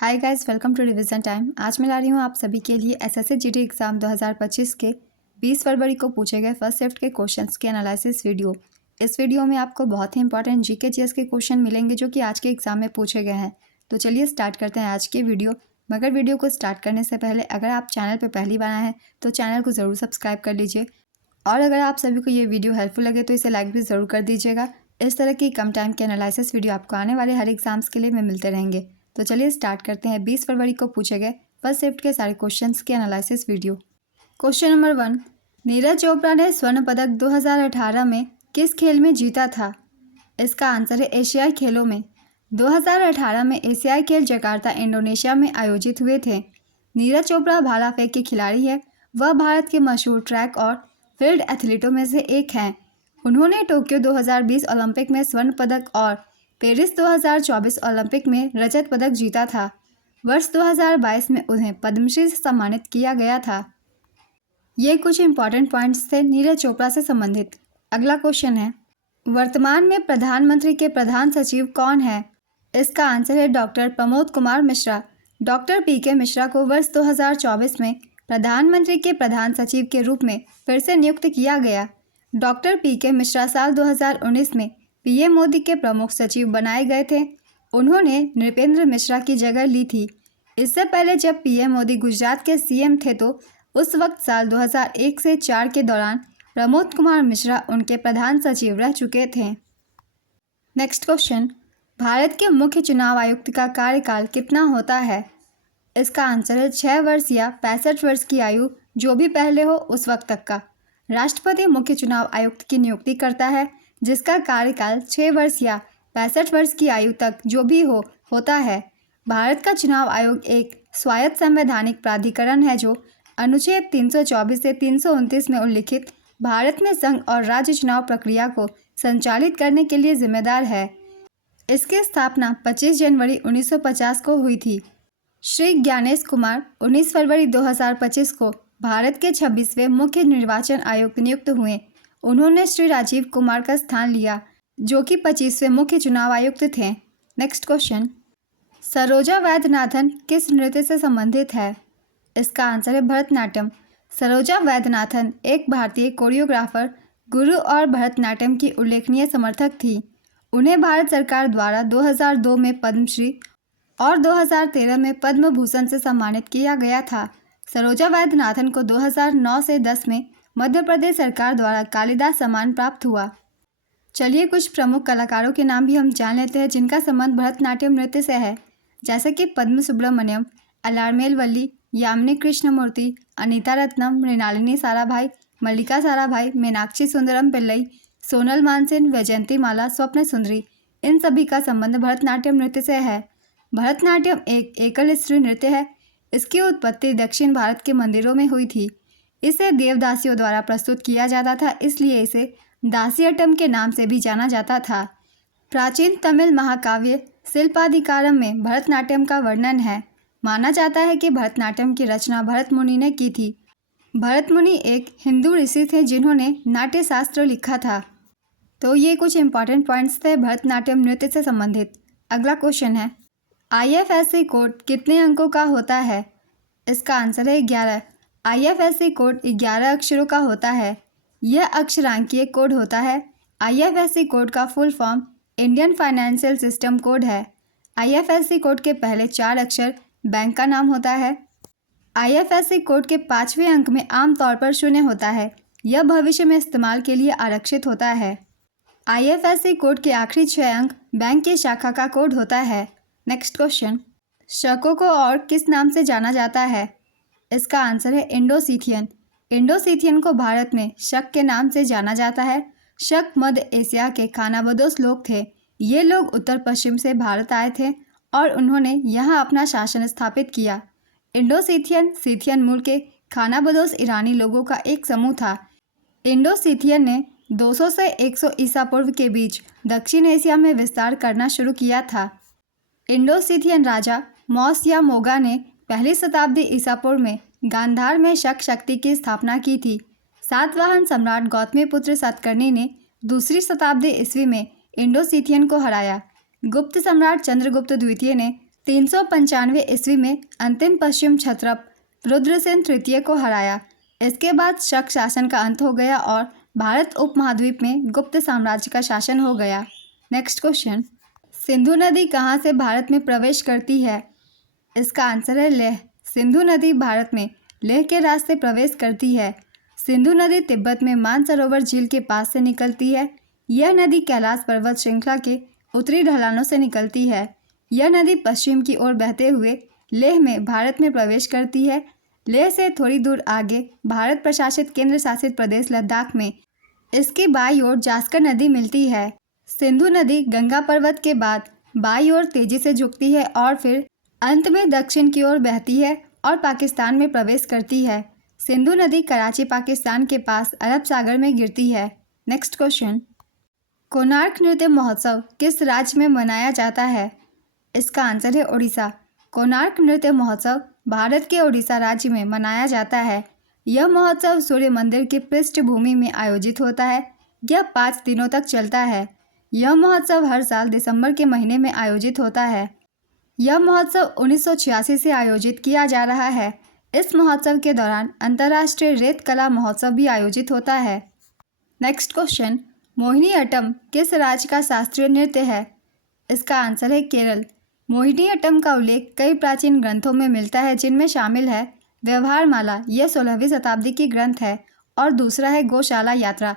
Hi guys, welcome to revision time. आज मैं ला रही हूँ आप सभी के लिए एसएससी जीडी एग्ज़ाम 2025 के 20 फरवरी को पूछे गए फर्स्ट शिफ्ट के क्वेश्चंस के एनालिसिस वीडियो। इस वीडियो में आपको बहुत ही इंपॉर्टेंट जीके जीएस के क्वेश्चन मिलेंगे जो कि आज के एग्ज़ाम में पूछे गए हैं। तो चलिए स्टार्ट करते हैं आज की वीडियो। मगर वीडियो को स्टार्ट करने से पहले अगर आप चैनल पर पहली बार आए हैं तो चैनल को ज़रूर सब्सक्राइब कर लीजिए, और अगर आप सभी को ये वीडियो हेल्पफुल लगे तो इसे लाइक भी ज़रूर कर दीजिएगा। इस तरह की कम टाइम के एनालिसिस वीडियो आपको आने वाले हर एग्जाम्स के लिए मिलते रहेंगे। तो चलिए स्टार्ट करते हैं 20 फरवरी को पूछे गए फर्स्ट शिफ्ट के सारे क्वेश्चंस के analysis video. Question number 1, Neeraj Chopra ने स्वर्ण पदक 2018 में किस खेल में जीता था? इसका आंसर है एशियाई खेलों में। 2018 में एशियाई खेल जकार्ता इंडोनेशिया में आयोजित हुए थे। नीरज चोपड़ा भाला फेंक के खिलाड़ी है। वह भारत के मशहूर ट्रैक और फील्ड एथलीटों में से एक हैं। उन्होंने टोक्यो 2020 ओलंपिक में स्वर्ण पदक और पेरिस 2024 ओलंपिक में रजत पदक जीता था। वर्ष 2022 में उन्हें पद्मश्री से सम्मानित किया गया था। ये कुछ इंपॉर्टेंट पॉइंट्स थे नीरज चोपड़ा से संबंधित। अगला क्वेश्चन है, वर्तमान में प्रधानमंत्री के प्रधान सचिव कौन है? इसका आंसर है डॉक्टर प्रमोद कुमार मिश्रा। डॉक्टर पीके मिश्रा को वर्ष 2024 में प्रधानमंत्री के प्रधान सचिव के रूप में फिर से नियुक्त किया गया। डॉक्टर पीके मिश्रा साल 2019 में पीएम मोदी के प्रमुख सचिव बनाए गए थे। उन्होंने नृपेंद्र मिश्रा की जगह ली थी। इससे पहले जब पीएम मोदी गुजरात के सीएम थे तो उस वक्त साल 2001 से 4 के दौरान प्रमोद कुमार मिश्रा उनके प्रधान सचिव रह चुके थे। नेक्स्ट क्वेश्चन, भारत के मुख्य चुनाव आयुक्त का कार्यकाल कितना होता है? इसका आंसर है 6 वर्ष या 65 वर्ष की आयु, जो भी पहले हो उस वक्त तक का। राष्ट्रपति मुख्य चुनाव आयुक्त की नियुक्ति करता है, जिसका कार्यकाल 6 वर्ष या 65 वर्ष की आयु तक जो भी हो होता है। भारत का चुनाव आयोग एक स्वायत्त संवैधानिक प्राधिकरण है जो अनुच्छेद 324 से 329 में उल्लिखित भारत में संघ और राज्य चुनाव प्रक्रिया को संचालित करने के लिए जिम्मेदार है। इसकी स्थापना 25 जनवरी 1950 को हुई थी। श्री ज्ञानेश कुमार 19 फरवरी 2025 को भारत के 26वें मुख्य निर्वाचन आयुक्त नियुक्त हुए। उन्होंने श्री राजीव कुमार का स्थान लिया, जो कि 25वें मुख्य चुनाव आयुक्त थे। नेक्स्ट क्वेश्चन, सरोजा वैद्यनाथन किस नृत्य से संबंधित है? इसका आंसर है भरतनाट्यम। सरोजा वैद्यनाथन एक भारतीय कोरियोग्राफर, गुरु और भरतनाट्यम की उल्लेखनीय समर्थक थी। उन्हें भारत सरकार द्वारा 2002 में पद्मश्री और 2013 में पद्म भूषण से सम्मानित किया गया था। सरोजा वैद्यनाथन को 2009 से 10 में मध्य प्रदेश सरकार द्वारा कालिदास सम्मान प्राप्त हुआ। चलिए कुछ प्रमुख कलाकारों के नाम भी हम जान लेते हैं जिनका संबंध भरतनाट्यम नृत्य से है, जैसे कि पद्म सुब्रमण्यम, अलारमेल वल्ली, यामिनी कृष्णमूर्ति, अनीता रत्नम, मृणालिनी साराभाई, मल्लिका साराभाई, मीनाक्षी सुंदरम पिल्लई, सोनल मानसिंह, वैजयंती माला, स्वप्न सुंदरी, इन सभी का संबंध भरतनाट्यम नृत्य से है। भरतनाट्यम एक एकल स्त्री नृत्य है। इसकी उत्पत्ति दक्षिण भारत के मंदिरों में हुई थी। इसे देवदासियों द्वारा प्रस्तुत किया जाता था, इसलिए इसे दासियट्टम के नाम से भी जाना जाता था। प्राचीन तमिल महाकाव्य शिल्पाधिकारम में भरतनाट्यम का वर्णन है। माना जाता है कि भरतनाट्यम की रचना भरत मुनि ने की थी। भरत मुनि एक हिंदू ऋषि थे जिन्होंने नाट्य शास्त्र लिखा था। तो ये कुछ इंपॉर्टेंट पॉइंट्स थे भरतनाट्यम नृत्य से संबंधित। अगला क्वेश्चन है, IFSC कोड कितने अंकों का होता है? इसका आंसर है 11। IFSC कोड 11 अक्षरों का होता है। यह अक्षरांकीय कोड होता है। IFSC कोड का full form Indian financial system code है। IFSC कोड के पहले 4 अक्षर बैंक का नाम होता है। IFSC कोड के 5वें अंक में आमतौर पर 0 होता है। यह भविष्य में इस्तेमाल के लिए आरक्षित होता है। IFSC कोड के आखिरी 6 अंक बैंक की शाखा का कोड होता है। नेक्स्ट क्वेश्चन, शकों को और किस नाम से जाना जाता है? इसका आंसर है इंडोसीथियन। इंडोसीथियन को भारत में शक के नाम से जाना जाता है। शक मध्य एशिया के खानाबदोश लोग थे। ये लोग उत्तर पश्चिम से भारत आए थे और उन्होंने यहाँ अपना शासन स्थापित किया। इंडोसीथियन सीथियन मूल के खानाबदोश ईरानी लोगों का एक समूह था। इंडोसीथियन ने 200 से 100 ईसा पूर्व के बीच दक्षिण एशिया में विस्तार करना शुरू किया था। इंडोसीथियन राजा मौस या मोगा ने पहली शताब्दी ईसा पूर्व में गांधार में शक शक्ति की स्थापना की थी। सातवाहन सम्राट गौतमीपुत्र सातकर्णी ने दूसरी शताब्दी ईस्वी में इंडोसीथियन को हराया। गुप्त सम्राट चंद्रगुप्त द्वितीय ने 395 ईस्वी में अंतिम पश्चिम क्षत्रप रुद्रसेन तृतीय को हराया। इसके बाद शक शासन का अंत हो गया और भारत उपमहाद्वीप में गुप्त साम्राज्य का शासन हो गया। नेक्स्ट क्वेश्चन, सिंधु नदी कहाँ से भारत में प्रवेश करती है? इसका आंसर है लेह। सिंधु नदी भारत में लेह के रास्ते प्रवेश करती है। सिंधु नदी तिब्बत में मानसरोवर झील के पास से निकलती है। यह नदी कैलाश पर्वत श्रृंखला के उत्तरी ढलानों से निकलती है। यह नदी पश्चिम की ओर बहते हुए लेह में भारत में प्रवेश करती है। लेह से थोड़ी दूर आगे भारत प्रशासित केंद्र शासित प्रदेश लद्दाख में इसकी बाईं ओर जास्कर नदी मिलती है। सिंधु नदी गंगा पर्वत के बाद बाईं ओर तेजी से झुकती है और फिर अंत में दक्षिण की ओर बहती है और पाकिस्तान में प्रवेश करती है। सिंधु नदी कराची पाकिस्तान के पास अरब सागर में गिरती है। नेक्स्ट क्वेश्चन, कोणार्क नृत्य महोत्सव किस राज्य में मनाया जाता है? इसका आंसर है उड़ीसा। कोणार्क नृत्य महोत्सव भारत के उड़ीसा राज्य में मनाया जाता है। यह महोत्सव सूर्य मंदिर की पृष्ठभूमि में आयोजित होता है। यह 5 दिनों तक चलता है। यह महोत्सव हर साल दिसंबर के महीने में आयोजित होता है। यह महोत्सव 1986 से आयोजित किया जा रहा है। इस महोत्सव के दौरान अंतर्राष्ट्रीय रेत कला महोत्सव भी आयोजित होता है। नेक्स्ट क्वेश्चन, मोहिनी अट्टम किस राज्य का शास्त्रीय नृत्य है? इसका आंसर है केरल। मोहिनी अट्टम का उल्लेख कई प्राचीन ग्रंथों में मिलता है, जिनमें शामिल है व्यवहारमाला, यह 16वीं शताब्दी की ग्रंथ है, और दूसरा है गौशाला यात्रा,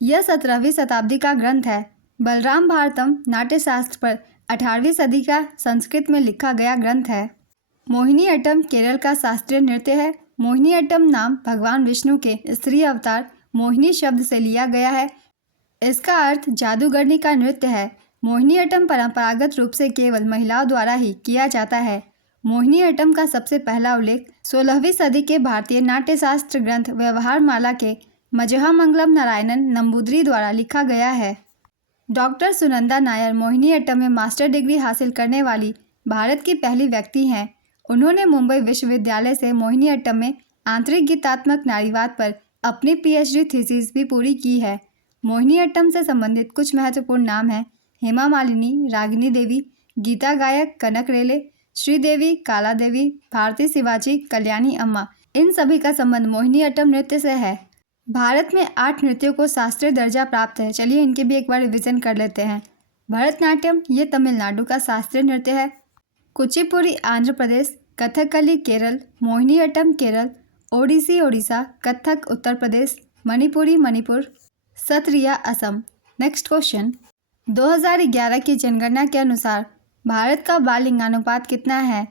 यह 17वीं शताब्दी का ग्रंथ है। बलराम भारतम नाट्यशास्त्र पर 18वीं सदी का संस्कृत में लिखा गया ग्रंथ है। मोहिनी अट्टम केरल का शास्त्रीय नृत्य है। मोहिनी अट्टम नाम भगवान विष्णु के स्त्री अवतार मोहिनी शब्द से लिया गया है। इसका अर्थ जादूगरनी का नृत्य है। मोहिनी अट्टम परंपरागत रूप से केवल महिलाओं द्वारा ही किया जाता है। मोहिनी अट्टम का सबसे पहला उल्लेख 16वीं सदी के भारतीय नाट्यशास्त्र ग्रंथ व्यवहारमाला के मजहामंगलम नारायणन नंबूदरी द्वारा लिखा गया है। डॉक्टर सुनंदा नायर मोहिनी अट्टम में मास्टर डिग्री हासिल करने वाली भारत की पहली व्यक्ति हैं। उन्होंने मुंबई विश्वविद्यालय से मोहिनी अट्टम में आंतरिक गीतात्मक नारीवाद पर अपनी पीएचडी थीसिस भी पूरी की है। मोहिनी अट्टम से संबंधित कुछ महत्वपूर्ण नाम हैं: हेमा मालिनी, रागिनी देवी, गीता गायक, कनक रेले, श्रीदेवी, काला देवी, भारती शिवाजी, कल्याणी अम्मा। इन सभी का संबंध मोहिनी अट्टम नृत्य से है। भारत में 8 नृत्यों को शास्त्रीय दर्जा प्राप्त है। चलिए इनके भी एक बार रिवीजन कर लेते हैं। भरतनाट्यम ये तमिलनाडु का शास्त्रीय नृत्य है। कुचिपुड़ी आंध्र प्रदेश, कथकली केरल, मोहिनी अट्टम केरल, ओडिसी ओडिशा, कथक उत्तर प्रदेश, मणिपुरी मणिपुर, सत्रिया असम। नेक्स्ट क्वेश्चन, 2011 की जनगणना के अनुसार भारत का बाल लिंगानुपात कितना है?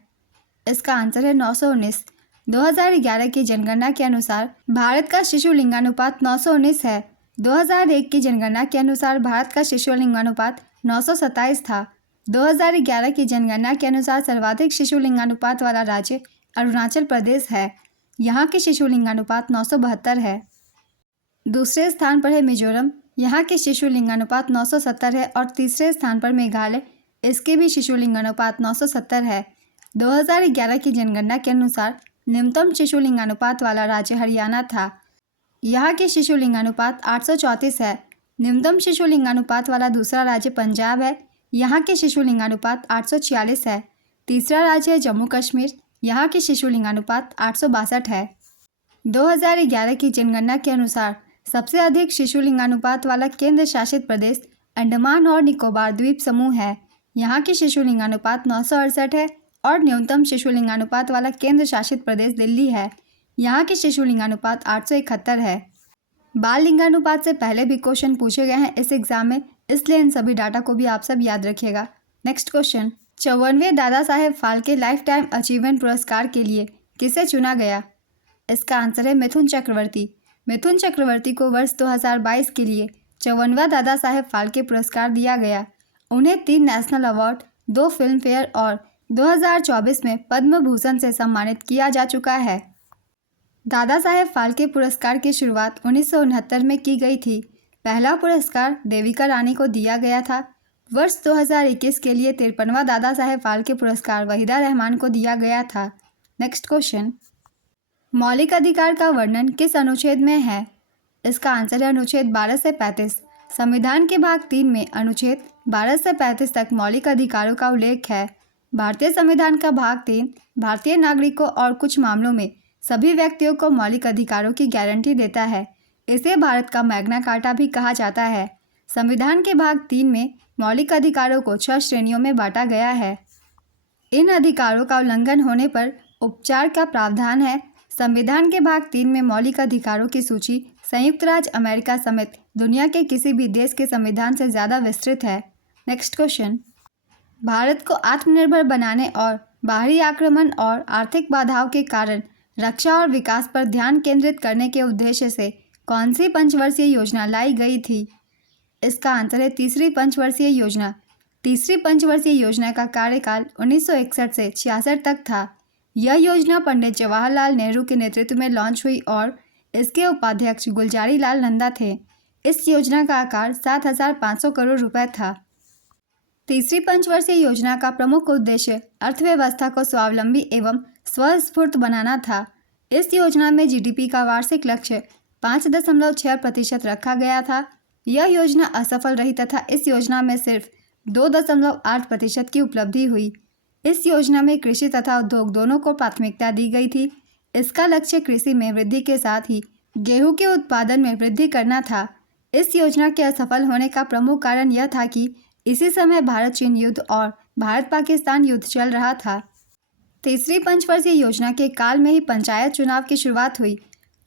इसका आंसर है 919। 2011 की जनगणना के अनुसार भारत का शिशु लिंगानुपात 919 है। 2001 की जनगणना के अनुसार भारत का शिशु लिंगानुपात 927 था। 2011 की जनगणना के अनुसार सर्वाधिक शिशु लिंगानुपात वाला राज्य अरुणाचल प्रदेश है। यहाँ के शिशु लिंगानुपात 972 है। दूसरे स्थान पर है मिजोरम, यहाँ के शिशु लिंगानुपात 970 है, और तीसरे स्थान पर मेघालय, इसके भी शिशु लिंगानुपात 970 है। 2011 की जनगणना के अनुसार न्यूनतम शिशु लिंगानुपात वाला राज्य हरियाणा था। यहाँ के शिशु लिंगानुपात 834 है। न्यूनतम शिशु लिंगानुपात वाला दूसरा राज्य पंजाब है। यहाँ के शिशु लिंगानुपात 846 है। तीसरा राज्य है जम्मू कश्मीर, यहाँ के शिशु लिंगानुपात 862 है। 2011 की जनगणना के अनुसार सबसे अधिक शिशु लिंगानुपात वाला केंद्र शासित प्रदेश अंडमान और निकोबार द्वीप समूह है। यहाँ की शिशु लिंगानुपात 968 है, और न्यूनतम शिशु लिंगानुपात वाला केंद्र शासित प्रदेश दिल्ली है। यहाँ की शिशु लिंगानुपात 871 है। बाल लिंगानुपात से पहले भी क्वेश्चन पूछे गए हैं इस एग्जाम में, इसलिए इन सभी डाटा को भी आप सब याद रखिएगा। Next question, 54वें Dada Saheb Phalke life time achievement पुरस्कार के लिए किसे चुना गया? इसका आंसर है मिथुन चक्रवर्ती। मिथुन चक्रवर्ती को वर्ष 2022 के लिए 54वां दादा साहेब फाल्के पुरस्कार दिया गया। उन्हें 3 नेशनल अवार्ड, 2 फिल्म फेयर और 2024 में पद्म भूषण से सम्मानित किया जा चुका है। दादा साहेब फाल्के पुरस्कार की शुरुआत 1969 में की गई थी। पहला पुरस्कार देविका रानी को दिया गया था। वर्ष 2021 के लिए 53वां दादा साहेब फाल्के पुरस्कार वहीदा रहमान को दिया गया था। नेक्स्ट क्वेश्चन, मौलिक अधिकार का वर्णन किस अनुच्छेद में है? इसका आंसर है अनुच्छेद 12 से 35। संविधान के भाग 3 में अनुच्छेद 12 से 35 तक मौलिक अधिकारों का उल्लेख है। भारतीय संविधान का भाग 3 भारतीय नागरिकों और कुछ मामलों में सभी व्यक्तियों को मौलिक अधिकारों की गारंटी देता है। इसे भारत का मैग्ना कार्टा भी कहा जाता है। संविधान के भाग 3 में मौलिक अधिकारों को 6 श्रेणियों में बांटा गया है। इन अधिकारों का उल्लंघन होने पर उपचार का प्रावधान है। संविधान के भाग 3 में मौलिक अधिकारों की सूची संयुक्त राज्य अमेरिका समेत दुनिया के किसी भी देश के संविधान से ज़्यादा विस्तृत है। नेक्स्ट क्वेश्चन, भारत को आत्मनिर्भर बनाने और बाहरी आक्रमण और आर्थिक बाधाओं के कारण रक्षा और विकास पर ध्यान केंद्रित करने के उद्देश्य से कौन सी पंचवर्षीय योजना लाई गई थी? इसका आंसर है तीसरी पंचवर्षीय योजना। तीसरी पंचवर्षीय योजना का कार्यकाल 1961 से 66 तक था। यह योजना पंडित जवाहरलाल नेहरू के नेतृत्व में लॉन्च हुई और इसके उपाध्यक्ष गुलजारी लाल नंदा थे। इस योजना का आकार 7,500 करोड़ रुपए था। तीसरी पंचवर्षीय योजना का प्रमुख उद्देश्य अर्थव्यवस्था को स्वावलंबी एवं स्वस्फूर्त बनाना था। इस योजना में जीडीपी का वार्षिक लक्ष्य 5.6% रखा गया था। यह योजना असफल रही तथा इस योजना में सिर्फ 2.8% की उपलब्धि हुई। इस योजना में कृषि तथा उद्योग दोनों को प्राथमिकता दी गई थी। इसका लक्ष्य कृषि में वृद्धि के साथ ही गेहूं के उत्पादन में वृद्धि करना था। इस योजना के असफल होने का प्रमुख कारण यह था कि इसी समय भारत चीन युद्ध और भारत पाकिस्तान युद्ध चल रहा था। तीसरी पंचवर्षीय योजना के काल में ही पंचायत चुनाव की शुरुआत हुई।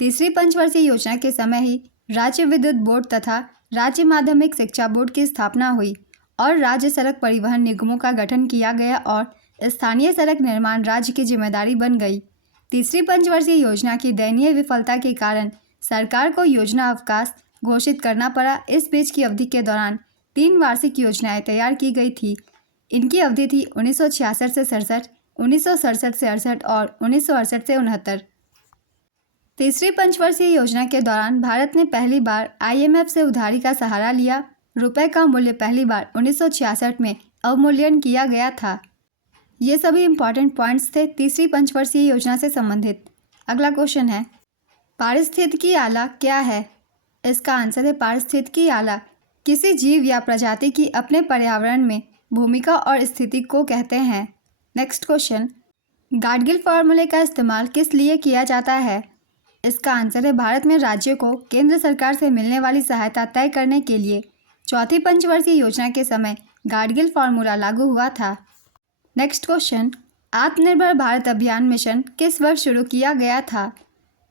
तीसरी पंचवर्षीय योजना के समय ही राज्य विद्युत बोर्ड तथा राज्य माध्यमिक शिक्षा बोर्ड की स्थापना हुई और राज्य सड़क परिवहन निगमों का गठन किया गया और स्थानीय सड़क निर्माण राज्य की जिम्मेदारी बन गई। तीसरी पंचवर्षीय योजना की दयनीय विफलता के कारण सरकार को योजना अवकाश घोषित करना पड़ा। इस बीच की अवधि के दौरान 3 वार्षिक योजनाएं तैयार की गई थी। इनकी अवधि थी 1966 से 67, 1967 से 68 और 1968 से 69। तीसरी पंचवर्षीय योजना के दौरान भारत ने पहली बार IMF से उधारी का सहारा लिया। रुपए का मूल्य पहली बार 1966 में अवमूल्यन किया गया था। ये सभी इंपॉर्टेंट पॉइंट्स थे तीसरी पंचवर्षीय योजना से संबंधित। अगला क्वेश्चन है, पारिस्थितिकी आला क्या है? इसका आंसर है पारिस्थितिकी आला किसी जीव या प्रजाति की अपने पर्यावरण में भूमिका और स्थिति को कहते हैं। नेक्स्ट क्वेश्चन, गाडगिल फॉर्मूले का इस्तेमाल किस लिए किया जाता है? इसका आंसर है भारत में राज्यों को केंद्र सरकार से मिलने वाली सहायता तय करने के लिए चौथी पंचवर्षीय योजना के समय गाडगिल फॉर्मूला लागू हुआ था। नेक्स्ट क्वेश्चन, आत्मनिर्भर भारत अभियान मिशन किस वर्ष शुरू किया गया था?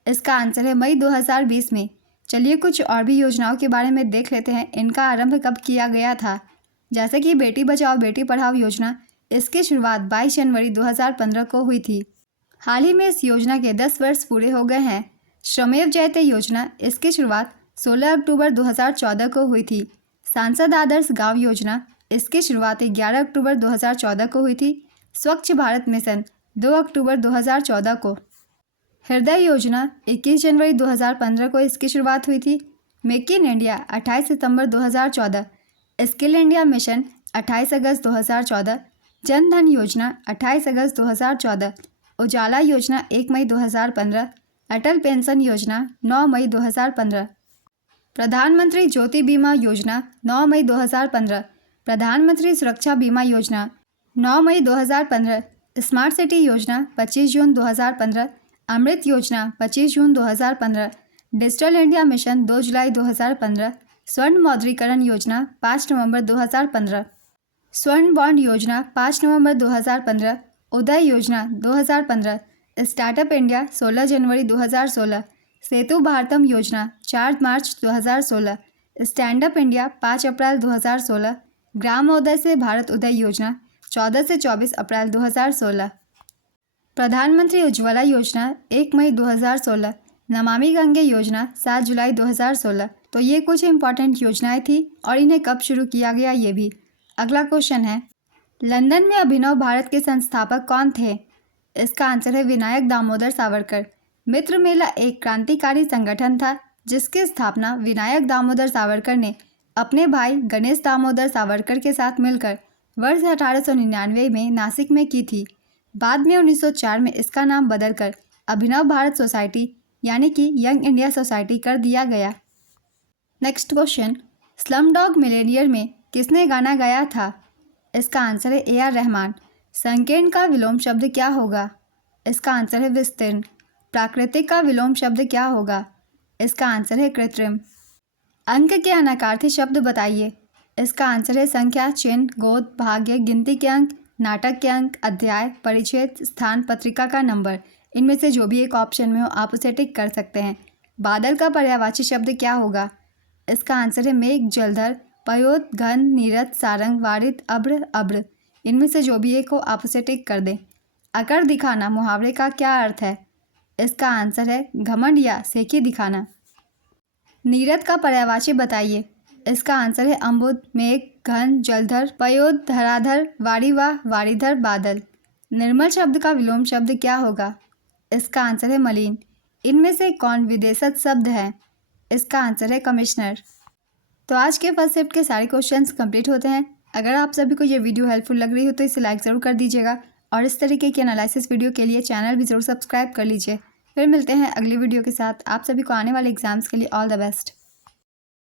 इसका आंसर है मई 2020 में। चलिए कुछ और भी योजनाओं के बारे में देख लेते हैं। इनका आरंभ कब किया गया था? जैसे कि बेटी बचाओ बेटी पढ़ाओ योजना, इसकी शुरुआत 22 जनवरी 2015 को हुई थी। हाल ही में इस योजना के 10 वर्ष पूरे हो गए हैं। श्रमेव जयते योजना, इसकी शुरुआत 16 अक्टूबर 2014 को हुई थी। सांसद आदर्श गांव योजना, इसकी शुरुआत 11 अक्टूबर 2014 को हुई थी। स्वच्छ भारत मिशन 2 अक्टूबर 2014 को। हृदय योजना 21 जनवरी 2015 को इसकी शुरुआत हुई थी। Make in India 28 September 2014। Skill India mission 28 अगस्त 2014। जन धन योजना 28 अगस्त 2014। उजाला योजना 1 मई 2015। अटल पेंशन योजना 9 मई 2015। प्रधानमंत्री ज्योति बीमा योजना 9 मई 2015। प्रधानमंत्री सुरक्षा बीमा योजना 9 मई 2015। स्मार्ट सिटी योजना 25 जून 2015। अमृत योजना 25 जून 2015। डिजिटल इंडिया मिशन 2 जुलाई 2015। स्वर्ण मौद्रीकरण योजना 5 नवंबर 2015। स्वर्ण बॉन्ड योजना 5 नवंबर 2015। उदय योजना 2015। स्टार्टअप इंडिया 16 जनवरी 2016। सेतु भारतम योजना 4 मार्च 2016। स्टैंड अप इंडिया 5 अप्रैल 2016। ग्रामोदय से भारत उदय योजना 14 से 24 अप्रैल 2016। प्रधानमंत्री उज्ज्वला योजना 1 मई 2016। नमामि गंगे योजना 7 जुलाई 2016। तो ये कुछ इंपॉर्टेंट योजनाएं थी और इन्हें कब शुरू किया गया ये भी। अगला क्वेश्चन है, लंदन में अभिनव भारत के संस्थापक कौन थे? इसका आंसर है विनायक दामोदर सावरकर। मित्र मेला एक क्रांतिकारी संगठन था जिसकी स्थापना विनायक दामोदर सावरकर ने अपने भाई गणेश दामोदर सावरकर के साथ मिलकर वर्ष 1899 में नासिक में की थी। बाद में 1904 में इसका नाम बदलकर अभिनव भारत सोसाइटी यानी कि यंग इंडिया सोसाइटी कर दिया गया। Next question, slum dog millionaire में किसने गाना गाया था? इसका आंसर है AR रहमान। संकीर्ण का विलोम शब्द क्या होगा? इसका आंसर है विस्तीर्ण। प्राकृतिक का विलोम शब्द क्या होगा? इसका आंसर है कृत्रिम। अंक के अनाकार्थी शब्द बताइए। इसका आंसर है संख्या, चिन्ह, गोद, भाग्य, गिनती के अंक, नाटक के अंक, अध्याय, परिच्छेद, स्थान, पत्रिका का नंबर। इनमें से जो भी एक ऑप्शन में हो आप उसे टिक कर सकते हैं। बादल का पर्यायवाची शब्द क्या होगा? इसका आंसर है मेघ, जलधर, पयोत, घन, नीरद, सारंग, वारिद, अब्र, अब्र। इनमें से जो भी एक हो आप उसे टिक कर दें। अकड़ दिखाना मुहावरे का क्या अर्थ है? इसका आंसर है घमंड या सेकी दिखाना। नीरद का पर्यायवाची बताइए। इसका आंसर है अम्बुद, मेघ, घन, जलधर, पयोत, धराधर, वारिवाह, वारिधर, बादल। निर्मल शब्द का विलोम शब्द क्या होगा? इसका आंसर है मलिन। इनमें से कौन विदेशज शब्द है? इसका आंसर है कमिश्नर। तो आज के फर्स्ट शिफ्ट के सारे क्वेश्चंस कंप्लीट होते हैं। अगर आप सभी को ये वीडियो हेल्पफुल लग रही हो तो इसे लाइक ज़रूर कर दीजिएगा और इस तरीके की एनालिसिस वीडियो के लिए चैनल भी ज़रूर सब्सक्राइब कर लीजिए। फिर मिलते हैं अगली वीडियो के साथ। आप सभी को आने वाले एग्जाम्स के लिए ऑल द बेस्ट।